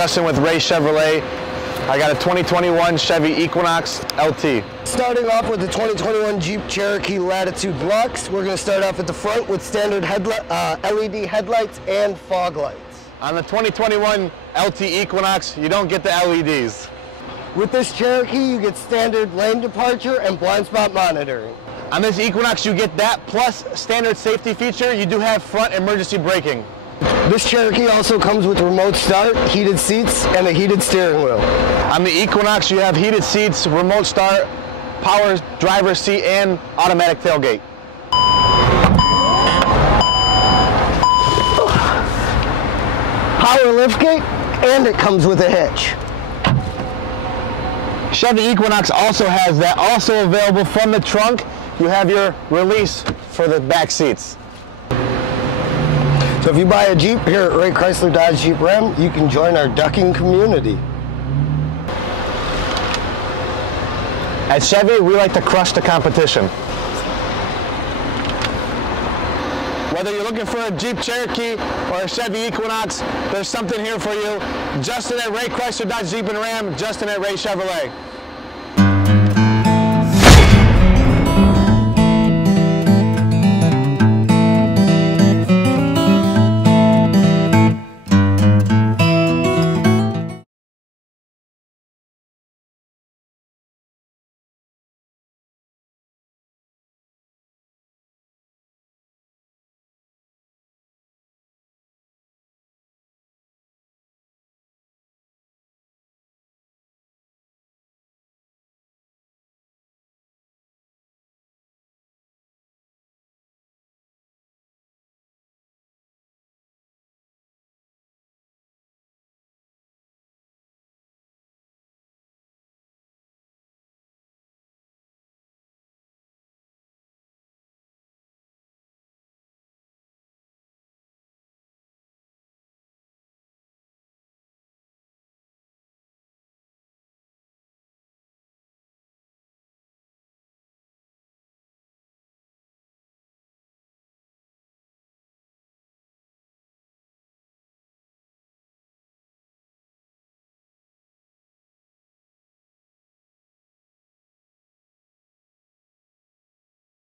Justin with Ray Chevrolet. I got a 2021 Chevy Equinox LT. Starting off with the 2021 Jeep Cherokee Latitude Lux. We're going to start off at the front with standard LED headlights and fog lights. On the 2021 LT Equinox, you don't get the LEDs. With this Cherokee, you get standard lane departure and blind spot monitoring. On this Equinox, you get that plus standard safety feature. You do have front emergency braking. This Cherokee also comes with remote start, heated seats, and a heated steering wheel. On the Equinox, you have heated seats, remote start, power driver's seat, and automatic tailgate. Power liftgate, and it comes with a hitch. Chevy Equinox also has that. Also available from the trunk, you have your release for the back seats. So if you buy a Jeep here at Ray Chrysler Dodge Jeep Ram, you can join our ducking community. At Chevy, we like to crush the competition. Whether you're looking for a Jeep Cherokee or a Chevy Equinox, there's something here for you. Justin at Ray Chrysler Dodge Jeep and Ram, Justin at Ray Chevrolet.